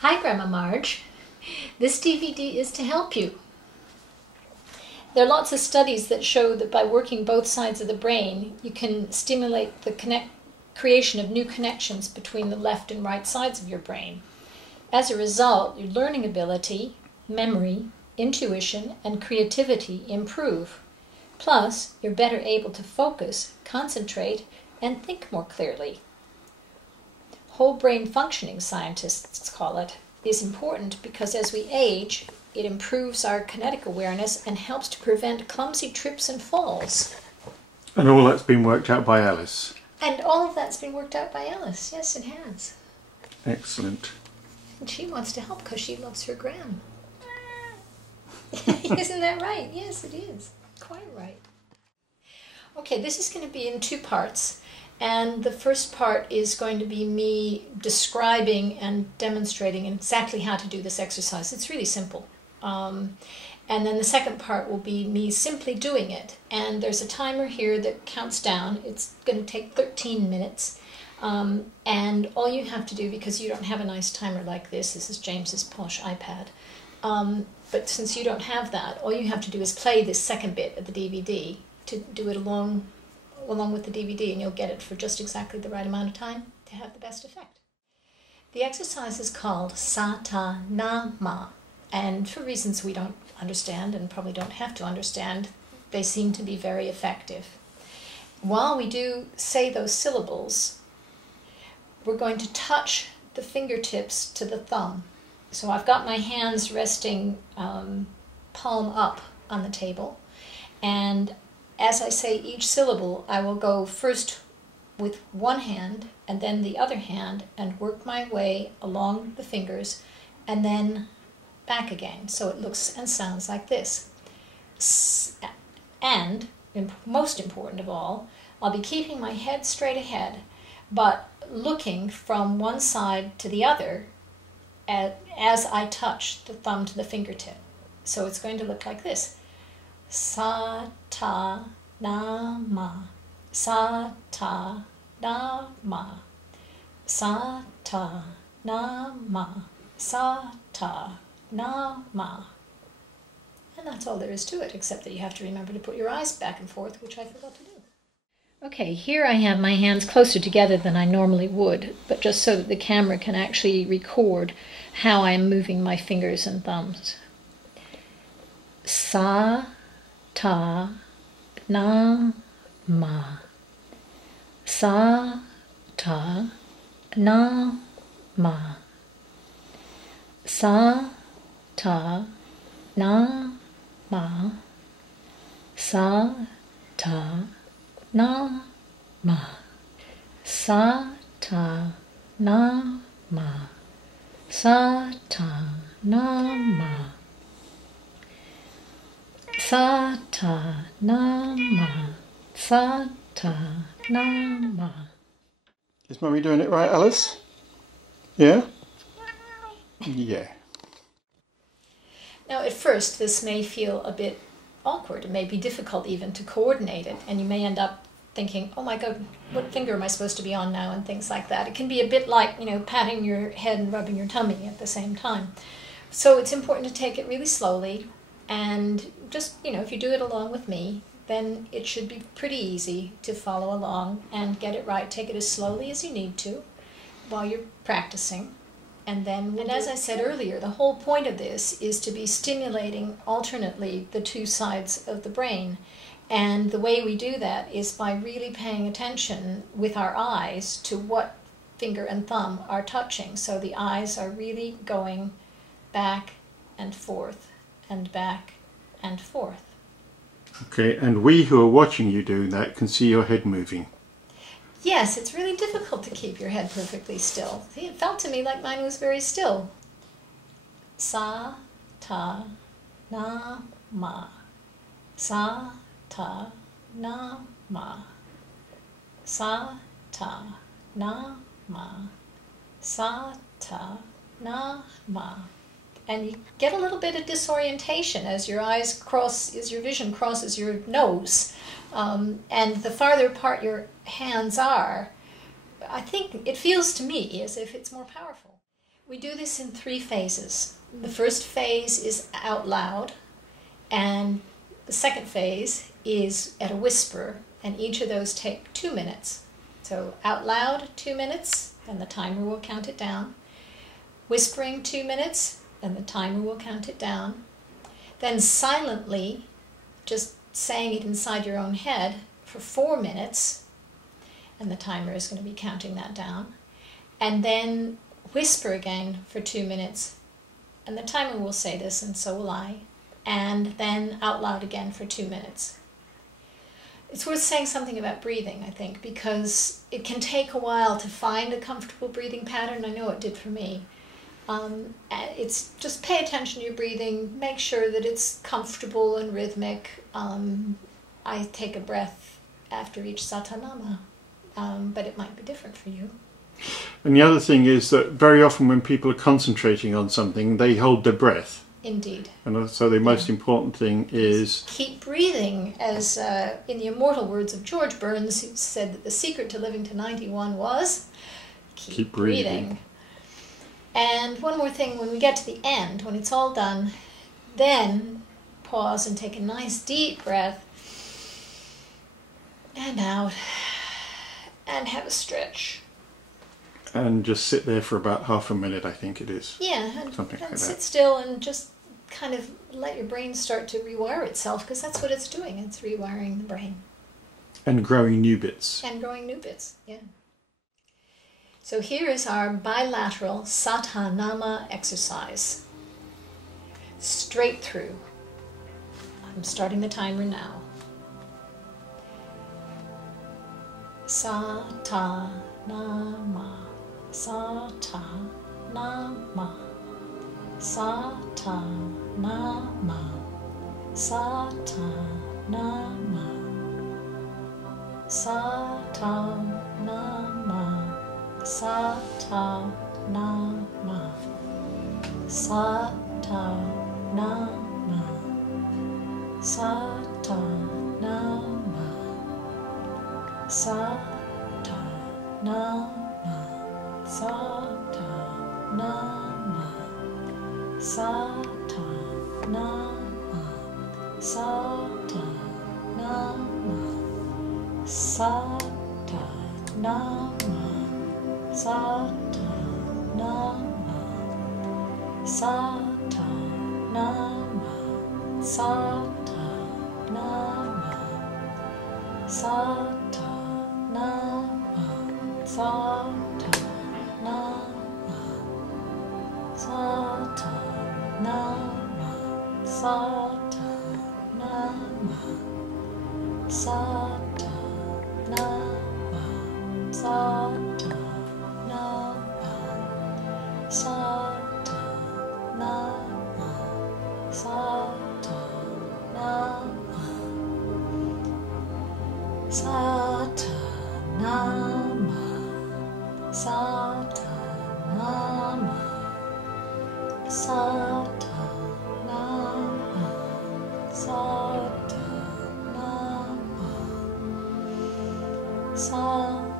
Hi Grandma Marge, this DVD is to help you. There are lots of studies that show that by working both sides of the brain, you can stimulate the creation of new connections between the left and right sides of your brain. As a result, your learning ability, memory, intuition, and creativity improve. Plus, you're better able to focus, concentrate, and think more clearly. Whole brain functioning, scientists call it, is important because as we age, it improves our kinetic awareness and helps to prevent clumsy trips and falls. And all that's been worked out by Alice. And all of that's been worked out by Alice. Yes, it has. Excellent. And she wants to help because she loves her Gram. Isn't that right? Yes, it is. Quite right. Okay, this is going to be in two parts. And the first part is going to be me describing and demonstrating exactly how to do this exercise. It's really simple. And then the second part will be me simply doing it. And there's a timer here that counts down. It's going to take 13 minutes. And all you have to do, because you don't have a nice timer like this is James's posh iPad, but since you don't have that, all you have to do is play this second bit of the DVD to do it along with the DVD, and you'll get it for just exactly the right amount of time to have the best effect. The exercise is called Satanama, and for reasons we don't understand and probably don't have to understand, they seem to be very effective. While we do say those syllables, we're going to touch the fingertips to the thumb. So I've got my hands resting palm up on the table, and as I say each syllable, I will go first with one hand and then the other hand and work my way along the fingers and then back again. So it looks and sounds like this. And, most important of all, I'll be keeping my head straight ahead, but looking from one side to the other as I touch the thumb to the fingertip. So it's going to look like this. Satanama, Satanama, Satanama, Satanama. And that's all there is to it, except that you have to remember to put your eyes back and forth, which I forgot to do. Okay, here I have my hands closer together than I normally would, but just so that the camera can actually record how I'm moving my fingers and thumbs. Sa, ta, na, ma. Sa, ta, na, ma. Sa, ta, na, ma. Sa, ta, na, ma. Sa, ta, na, ma. Sa, ta, na, ma. Sa, ta, na, ma. Sa, ta, na, ma. Is Mummy doing it right, Alice? Yeah? Yeah. Now at first this may feel a bit awkward. It may be difficult even to coordinate it, and you may end up thinking, oh my God, what finger am I supposed to be on now, and things like that. It can be a bit like, patting your head and rubbing your tummy at the same time. So it's important to take it really slowly, and just, if you do it along with me, then it should be pretty easy to follow along and get it right. Take it as slowly as you need to while you're practicing. And as I said earlier, the whole point of this is to be stimulating alternately the two sides of the brain. And the way we do that is by really paying attention with our eyes to what finger and thumb are touching. So the eyes are really going back and forth and back and forth. Okay, and we who are watching you do that can see your head moving. Yes, it's really difficult to keep your head perfectly still. See, it felt to me like mine was very still. Sa, ta, na, ma. Sa, ta, na, ma. Sa, ta, na, ma. Sa, ta, na, ma. And you get a little bit of disorientation as your vision crosses your nose. And the farther apart your hands are, I think it feels to me as if it's more powerful. We do this in 3 phases. The first phase is out loud, and the second phase is at a whisper, and each of those take 2 minutes. So out loud, 2 minutes, then the timer will count it down. Whispering, 2 minutes, then the timer will count it down. Then silently, just saying it inside your own head for 4 minutes, and the timer is going to be counting that down. And then whisper again for 2 minutes, and the timer will say this, and so will I, and then out loud again for 2 minutes. It's worth saying something about breathing, I think, because it can take a while to find a comfortable breathing pattern. I know it did for me. It's just pay attention to your breathing, make sure that it's comfortable and rhythmic. I take a breath after each satanama, but it might be different for you. And the other thing is that very often when people are concentrating on something, they hold their breath. Indeed. And so the most important thing is... keep breathing, as in the immortal words of George Burns, who said that the secret to living to 91 was... keep breathing. And one more thing, when we get to the end, when it's all done, then pause and take a nice deep breath. And out. And have a stretch. And just sit there for about half a minute, I think it is. Yeah, and sit still and just kind of let your brain start to rewire itself, because that's what it's doing. It's rewiring the brain. And growing new bits. And growing new bits, yeah. So here is our bilateral satanama exercise. Straight through. I'm starting the timer now. Satanama. Satanama, satanama, satanama, satanama, satanama, satanama, satanama, satanama. Satanama, satanama, satanama, satanama, satanama, satanama, satanama, satanama, satanama, satanama, satanama, satanama, satanama, satanama, satanama, satanama, satanama, satanama, satanama,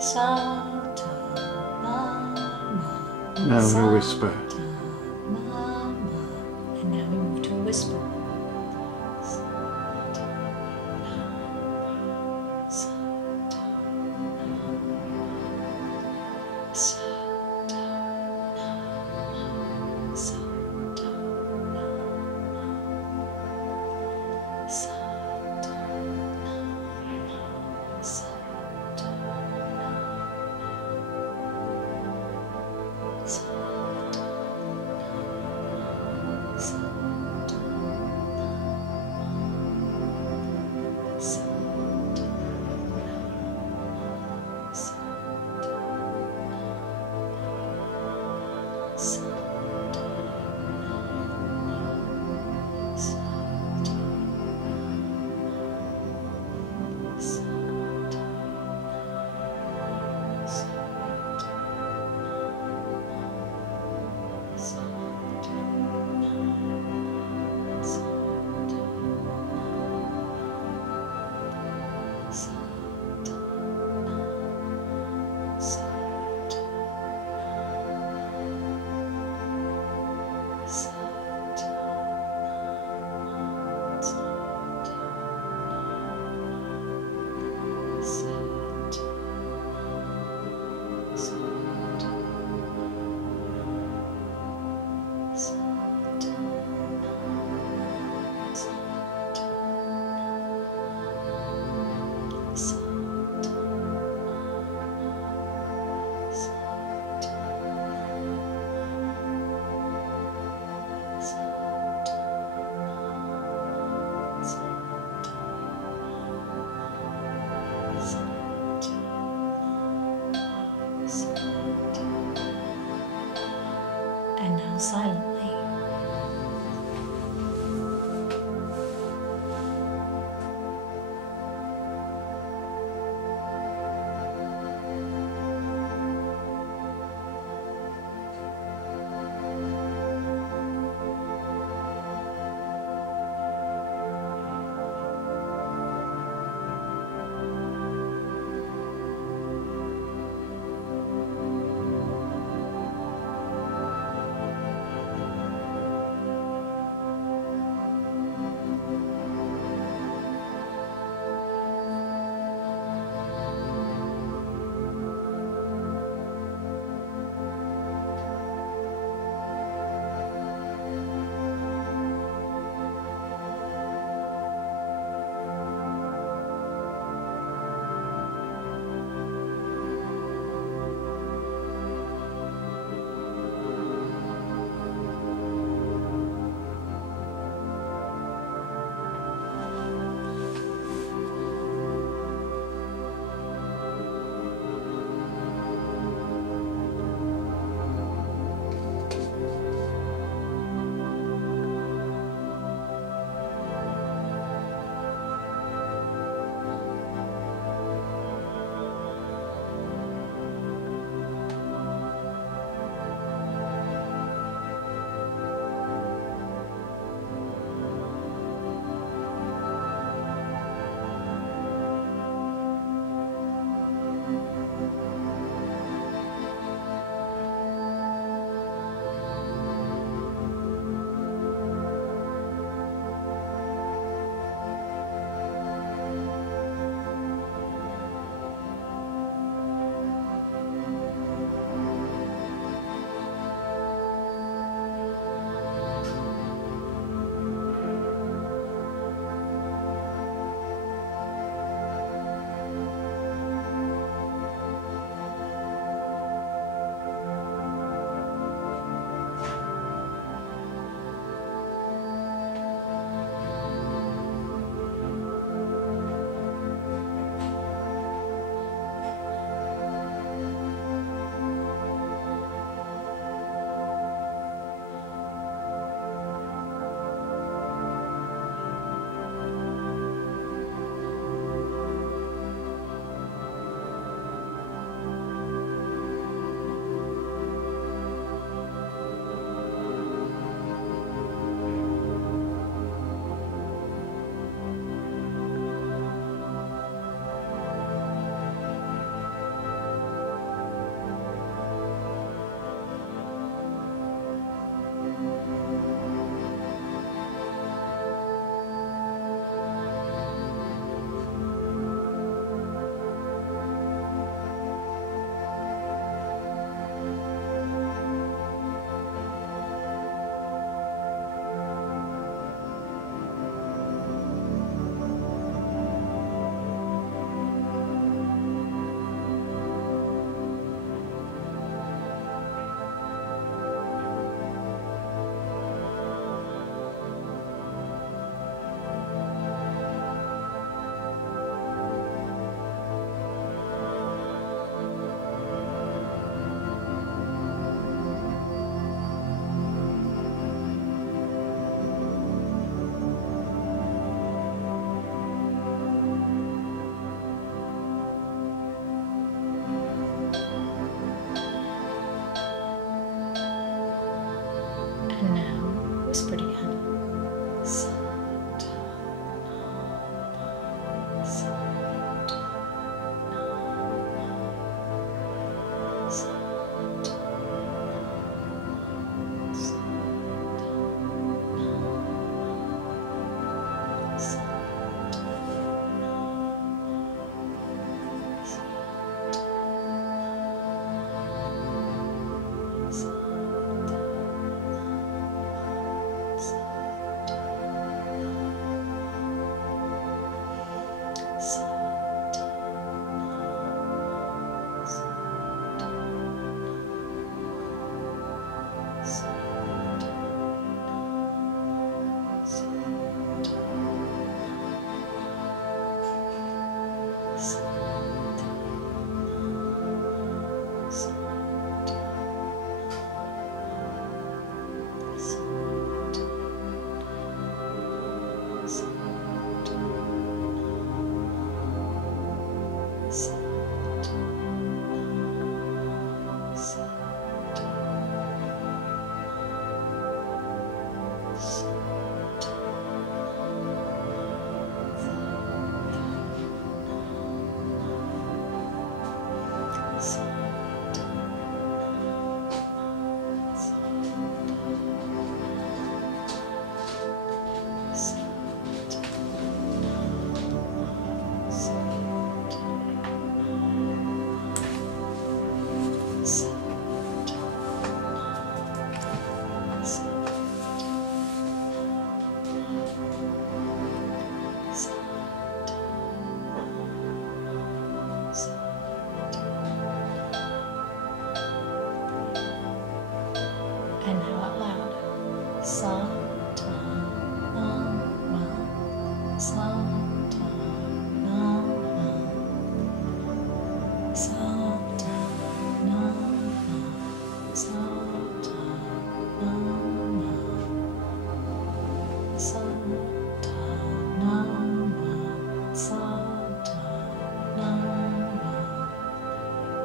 satanama. Now in a whisper. And now we move to a whisper. silently.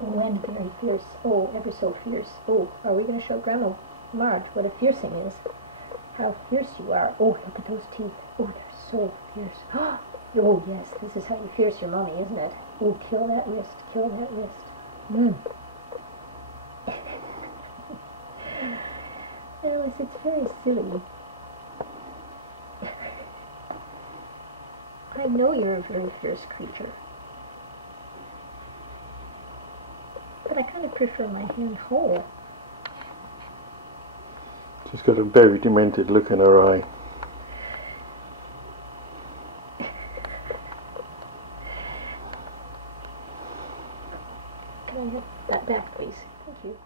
Oh, and very fierce. Oh, ever so fierce. Oh, are we going to show Grandma Marge what a fiercing is? How fierce you are. Oh, look at those teeth. Oh, they're so fierce. Oh, yes, this is how you fierce your mommy, isn't it? Oh, kill that wrist. Kill that wrist. Alice, it's very silly. I know you're a very fierce creature. But I kind of prefer my hand whole. She's got a very demented look in her eye. Can I have that back, please? Thank you.